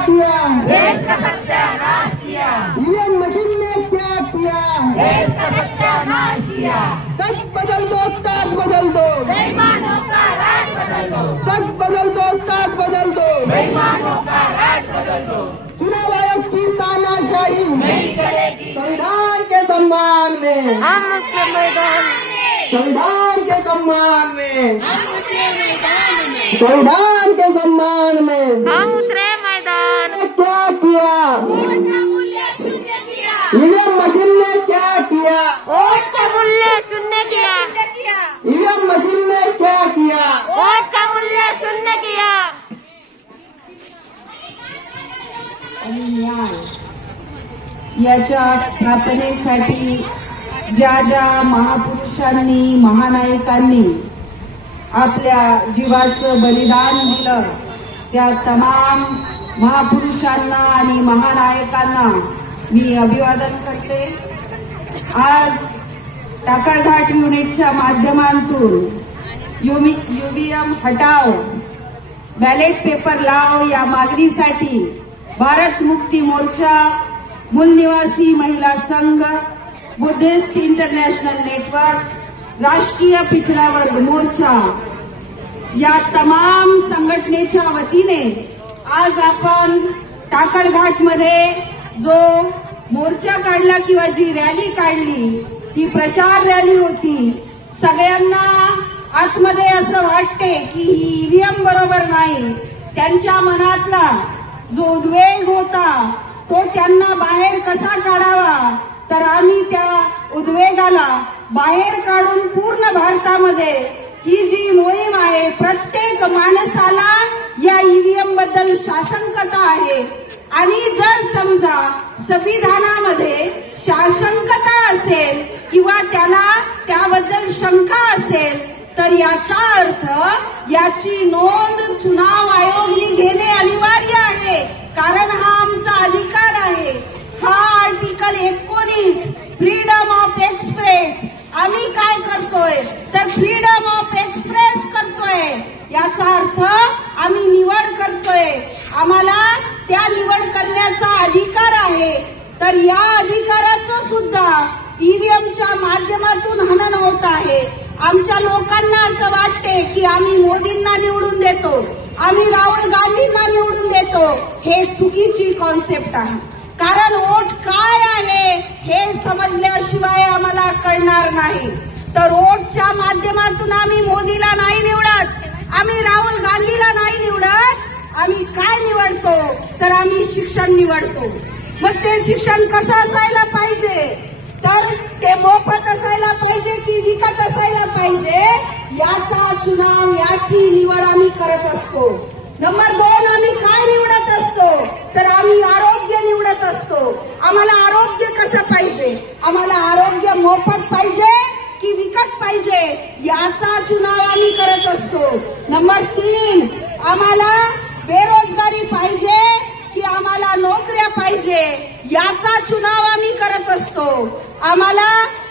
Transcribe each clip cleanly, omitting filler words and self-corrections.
KIA? देश का सत्यानाश किया। ईवीएम मशीन ने क्या किया? देश का सत्यानाश किया। तक बदल दो, ताज बदल दो, बेईमानों का राज बदल दो। तक बदल दो, ताज बदल दो, बेईमानों का राज बदल दो। चुनाव आयोग की तानाशाही नहीं चलेगी। संविधान के सम्मान में, हम उसके मैदान में, संविधान के सम्मान में, हम उतरे मैदान में, संविधान के सम्मान में। हम उतरे मैदान में। क्या किया? वोट का मूल्य शून्य किया। ईवीएम मशीन ने क्या किया? वोट का मूल्य शून्य किया। ईवीएम मशीन ने क्या किया? वोट का मूल्य शून्य किया। याच्या स्थापनेसाठी ज्या ज्या महापुरुषांनी महानायकांनी आपल्या जीवाचं बलिदान दिलं त्या तमाम महापुरुषांना आणि महानायकांना मी अभिवादन करते। आज टाकळघाट युनिटच्या माध्यमातून ईव्हीएम हटाओ बॅलेट पेपर लाव या मागणीसाठी भारत मुक्ती मोर्चा, मूल निवासी महिला संघ, बुद्धिस्ट इंटरनॅशनल नेटवर्क, राष्ट्रीय पिछड़ा वर्ग मोर्चा या तमाम संघटनेच्या वतीने आज आपण टाकळघाटमध्ये जो मोर्चा काढला किंवा जी रॅली काढली ती प्रचार रॅली होती। सगळ्यांना आतमध्ये असं वाटते की ही ईव्हीएम बरोबर नाही। त्यांच्या मनातला जो उद्वेग होता तो त्यांना बाहेर कसा काढावा, तर आम्ही त्या उद्वेगाला बाहेर काढून पूर्ण भारतामध्ये ही जी मोहीम आहे प्रत्येक माणसाला या ईव्हीएम बद्दल शासनकता आहे आणि जर समजा संविधानामध्ये शासनकता असेल किंवा त्याला त्याबद्दल शंका असेल तर याचा अर्थ याची नोंद चुनाव आयोगाने घेणे अनिवार्य आहे, कारण हा आमचा अधिकार आहे। हा आर्टिकल 19 फ्रीडम ऑफ एक्सप्रेस आम्ही काय करतोय तर फ्रीडम ऑफ एक्सप्रेस करतोय। याचा अर्थ आम्ही निवड करतोय, आम्हाला त्या निवड करण्याचा अधिकार आहे। तर या अधिकाराचं सुद्धा ईव्हीएमच्या माध्यमातून हनन होत आहे। आमच्या लोकांना असं वाटते की आम्ही मोदींना निवडून देतो, आम्ही राहुल गांधींना निवडून देतो। हे चुकीची कॉन्सेप्ट आहे, कारण वोट काय आहे हे समजल्याशिवाय आम्हाला कळणार नाही। तर वोटच्या माध्यमातून आम्ही मोदीला नाही निवडत, आम्ही राहुल गांधीला नाही निवडत। आम्ही काय निवडतो तर आम्ही शिक्षण निवडतो। मग ते शिक्षण कसं असायला पाहिजे, तर ते मोफत असायला पाहिजे की विकत असायला पाहिजे, याचा चुनाव याची निवड आम्ही करत असतो। नंबर 2 आम्ही काय निवडत असतो तर आम्ही आरोग्य निवडत असतो। आम्हाला आरोग्य कसं पाहिजे, आम्हाला आरोग्य मोफत पाहिजे की विकत पाहिजे, याचा चुनाव आम्ही करत असतो। नंबर 3 आम्हाला बेरोजगारी पाहिजे की आम्हाला नोकऱ्या पाहिजे, याचा चुनाव आम्ही करत असतो। आम्हाला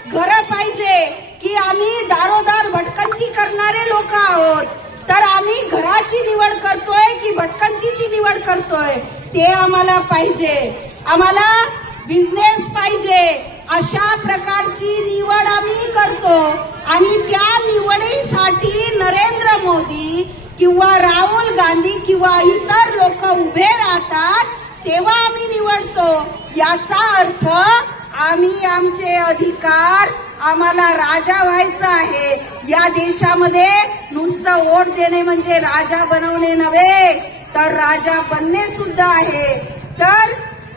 घरं पाहिजे की आम्ही दारोदार भटकंती करणारे लोक आहोत, तर आम्ही घराची निवड करतोय की भटकंतीची निवड करतोय ते आम्हाला पाहिजे। आम्हाला बिझनेस पाहिजे, अशा प्रकारची निवड आम्ही करतो आणि त्या निवडीसाठी नरेंद्र मोदी किंवा राहुल गांधी किंवा इतर लोक उभे राहतात तेव्हा आम्ही निवडतो। याचा अर्थ आम्ही आमचे अधिकार, आम्हाला राजा व्हायचं आहे। या देशामध्ये नुसतं वोट देणे म्हणजे राजा बनवणे नव्हे तर राजा बनणे सुद्धा आहे। तर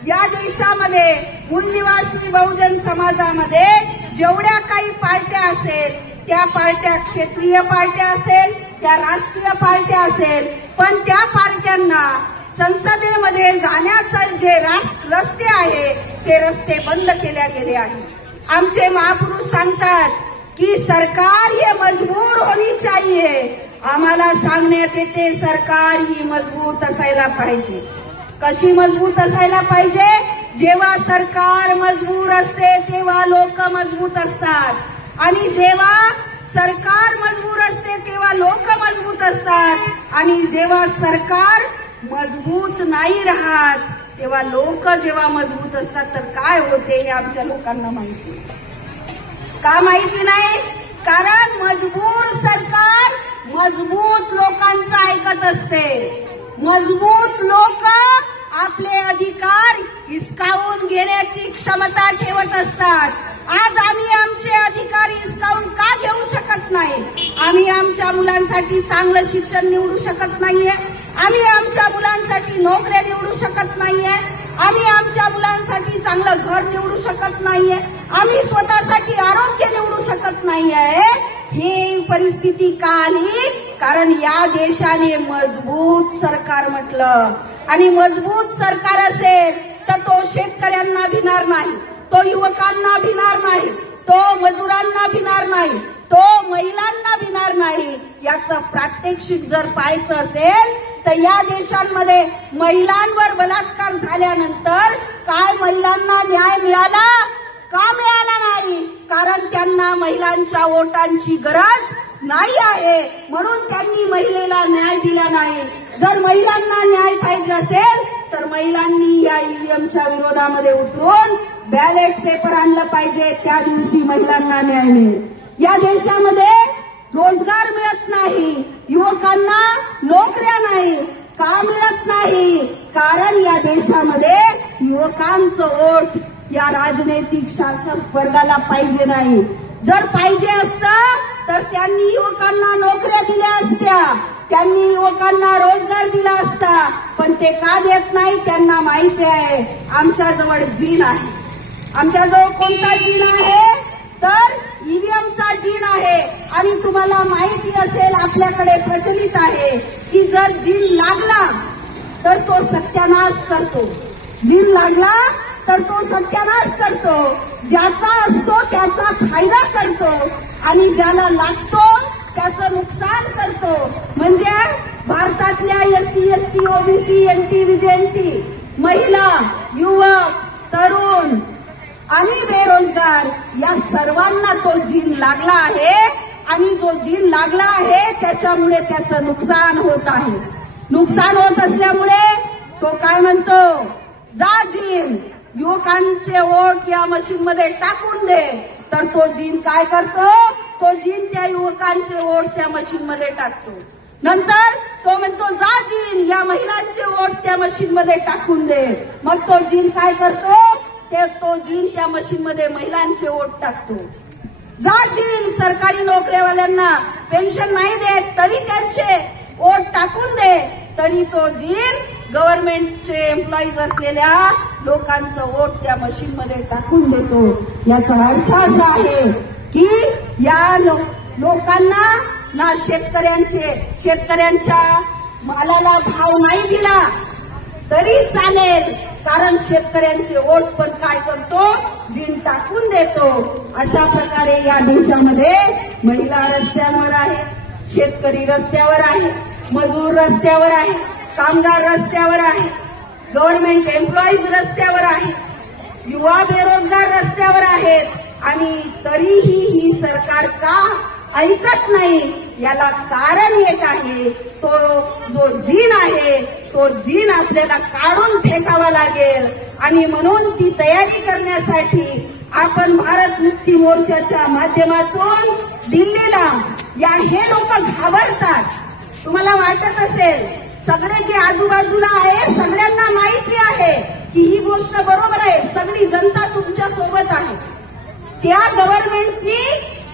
या देशामध्ये मूलनिवासी बहुजन समाजामध्ये जेवढ्या काही पार्ट्या असेल त्या पार्ट्या क्षेत्रीय पार्ट्या असेल, त्या राष्ट्रीय पार्ट्या असेल, पण त्या पार्ट्यांना संसदेमध्ये जाण्याचे जे रस्ते आहे ते रस्ते बंद केले गेले आहेत। आमचे महापुरुष सांगतात की सरकार ये मजबूर होनी चाहिए। आम्हाला सांगण्यात येते सरकार ही मजबूत असायला पाहिजे। कशी मजबूत असायला पाहिजे, जेव्हा सरकार मजबूत असते तेव्हा लोक मजबूत असतात, आणि जेव्हा सरकार मजबूत असते तेव्हा लोक मजबूत असतात, आणि जेव्हा सरकार मजबूत नाही राहत, तेव्हा लोक जेव्हा मजबूत असतात तर काय होते हे आमच्या लोकांना माहिती. का माहिती नाही? कारण मजबूत सरकार मजबूत लोकांचं ऐकत असते. मजबूत लोक आपले अधिकार हिसकावून घेण्याची क्षमता ठेवत असतात. आज आम्ही आमचे अधिकार हिसकावून का घेऊ शकत नाही? आम्ही आमच्या मुलांसाठी चांगलं शिक्षण निवडू शकत नाहीये, आम्ही आमच्या मुलांसाठी नोकऱ्या निवडू शकत नाहीये, आम्ही आमच्या मुलांसाठी चांगलं घर निवडू शकत नाहीये, आम्ही स्वतःसाठी आरोग्य निवडू शकत नाहीये. ही परिस्थिती का आली? कारण या देशाने मजबूत सरकार म्हटलं. आणि मजबूत सरकार असेल तर तो शेतकऱ्यांना भिणार नाही, तो युवकांना भिणार नाही, तो मजुरांना भिणार नाही, तो महिलांना भिणार नाही. याचं प्रात्यक्षिक जर पाहायचं असेल तर या देशांमध्ये महिलांवर बलात्कार झाल्यानंतर काय महिलांना न्याय मिळाला? का मिळाला नाही? कारण त्यांना महिलांच्या वोटांची गरज नाही आहे, म्हणून त्यांनी महिलेला न्याय दिला नाही. जर महिलांना न्याय पाहिजे असेल तर महिलांनी या ईव्हीएमच्या विरोधामध्ये उतरून बॅलेट पेपर आणलं पाहिजे, त्या दिवशी महिलांना न्याय मिळेल. या देशामध्ये रोजगार मिळत नाही, युवकांना नोकऱ्या नाही. का मिळत नाही? कारण या देशामध्ये युवकांचं वोट या राजनैतिक शासक वर्गाला पाहिजे नाही. जर पाहिजे असतं तर त्यांनी युवकांना नोकऱ्या दिल्या असत्या, त्यांनी युवकांना रोजगार दिला असता. पण ते का देत नाही? त्यांना माहिती आहे आमच्याजवळ जीन आहे. आमच्याजवळ कोणता जीन आहे? तर ईव्हीएमचा जीन आहे. आणि तुम्हाला माहिती असेल, आपल्याकडे प्रचलित आहे की जर जीन लागला तर तो सत्यानाश करतो. जीन लागला तर तो सत्यानाश करतो. ज्याचा असतो त्याचा फायदा करतो आणि ज्याला लागतो त्याचं नुकसान करतो. म्हणजे भारतातल्या SC, ST, OBC, NT, VJNT, महिला, युवक, तरुण आणि बेरोजगार या सर्वांना तो जीन लागला आहे. आणि जो जीन लागला आहे त्याच्यामुळे त्याचं नुकसान होत आहे. नुकसान होत असल्यामुळे तो काय म्हणतो? जा जीन, युवकांचे वोट या मशीनमध्ये टाकून दे. तर तो जीन काय करतो? तो जीन त्या युवकांचे वोट त्या मशीनमध्ये टाकतो. नंतर तो म्हणतो जा जीन, या महिलांचे वोट त्या मशीनमध्ये टाकून दे. मग तो जीन काय करतो? तो जीन त्या मशीनमध्ये महिलांचे वोट टाकतो. जा जीन, सरकारी नोकरीवाल्यांना पेन्शन नाही देत तरी त्यांचे वोट टाकून दे. तरी तो जीन गव्हर्नमेंटचे एम्प्लॉईज असलेल्या लोकांचं वोट त्या मशीनमध्ये टाकून देतो. याचा अर्थ असा आहे की या लोकांना ना शेतकऱ्यांच्या मालाला भाव नाही दिला तरी चालेल, कारण शेतकऱ्यांचे वोट पण काय करतो? जीन टाकून देतो. अशा प्रकारे या देशामध्ये महिला रस्त्यांवर आहे, शेतकरी रस्त्यावर आहे, मजूर रस्त्यावर आहे, कामगार रस्त्यावर आहे, गव्हर्नमेंट एम्प्लॉईज रस्त्यावर आहे, युवा बेरोजगार रस्त्यावर आहेत. आणि तरीही ही सरकार का ऐकत नाही? याला कारण एक आहे, तो जो जीन आहे तो जीन आपल्याला काढून फेकावा लागेल. आणि म्हणून ती तयारी करण्यासाठी आपण भारत मुक्ती मोर्चाच्या माध्यमातून दिल्लीला हे लोक घाबरतात. तुम्हाला वाटत असेल सगळे जे आजूबाजूला आहे सगळ्यांना माहिती आहे की ही गोष्ट बरोबर आहे, सगळी जनता तुमच्या सोबत आहे. त्या गव्हर्नमेंटनी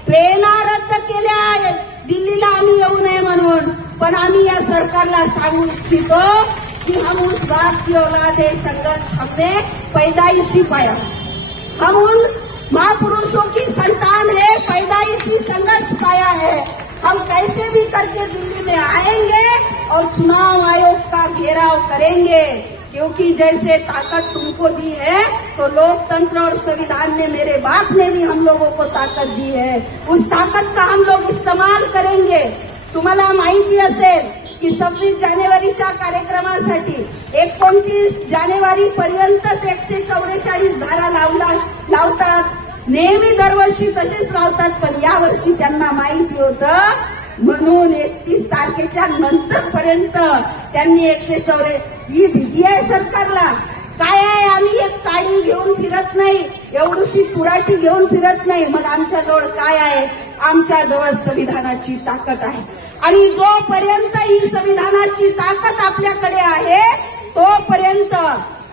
ट्रेना रद्द केल्या आहेत दिल्लीला आम्ही येऊ नये म्हणून. पण आम्ही या सरकारला सांगू इच्छितो की हम उस बात की औलाद है, संघर्ष हमने पैदाइशी पाया, हम उन महापुरुषों की संतान है, पैदाइशी संघर्ष पाया है. हम कैसे भी करके दिल्ली में आएंगे और चुनाव आयोग का घेराव करेंगे, क्योंकि जैसे ताकत तुमको दी है तो लोकतंत्र और संविधान ने, मेरे बाप ने भी हम लोगों को ताकत दी है, उस ताकत का हम लोग इस्तेमाल करेंगे. तुम्हाला माहिती असेल की 26 जानेवारीच्या कार्यक्रमासाठी 29 जानेवारी पर्यंतच 144 धारा लावतात. नेहमी दरवर्षी तसेच लावतात, पण यावर्षी त्यांना माहिती होतं म्हणून म्हणून 31 तारखेच्या नंतर पर्यंत त्यांनी 184 ही भीती आहे सरकारला. काय आहे, आम्ही एक काडी घेऊन फिरत नाही, एवढीशी कुराटी घेऊन फिरत नाही. मग आमच्याजवळ काय आहे? आमच्याजवळ संविधानाची ताकद आहे. आणि जोपर्यंत ही संविधानाची ताकद आपल्याकडे आहे तोपर्यंत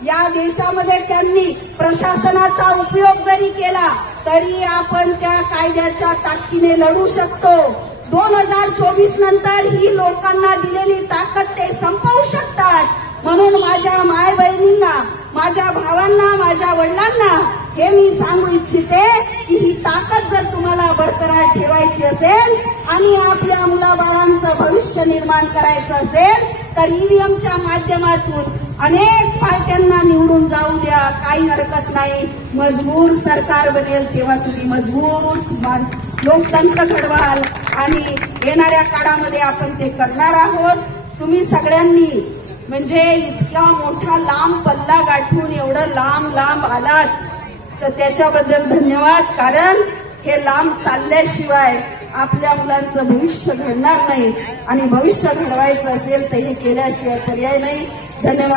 या देशामध्ये त्यांनी प्रशासनाचा उपयोग जरी केला तरी आपण त्या कायद्याच्या ताकदीने लढू शकतो. 2024 नंतर ही लोकांना दिलेली ताकद ते संपवू शकतात. म्हणून माझ्या माय बहिणींना, माझ्या भावांना, माझ्या वडिलांना हे मी सांगू इच्छिते की ही ताकद जर तुम्हाला बरकरार ठेवायची असेल आणि आपल्या मुलाबाळांचं भविष्य निर्माण करायचं असेल तर ईव्हीएमच्या माध्यमातून अनेक पार्ट्यांना निवडून जाऊ द्या, काही हरकत नाही. मजबूत सरकार बनेल तेव्हा तुम्ही मजबूत लोकतंत्र घडवाल आणि येणाऱ्या काळामध्ये आपण ते करणार आहोत. तुम्ही सगळ्यांनी म्हणजे इतका मोठा लांब पल्ला गाठून एवढं लांब आलात तर त्याच्याबद्दल धन्यवाद. कारण हे लांब चालल्याशिवाय आपल्या मुलांचं भविष्य घडणार नाही आणि भविष्य घडवायचं असेल तर हे केल्याशिवाय पर्याय नाही. धन्यवाद.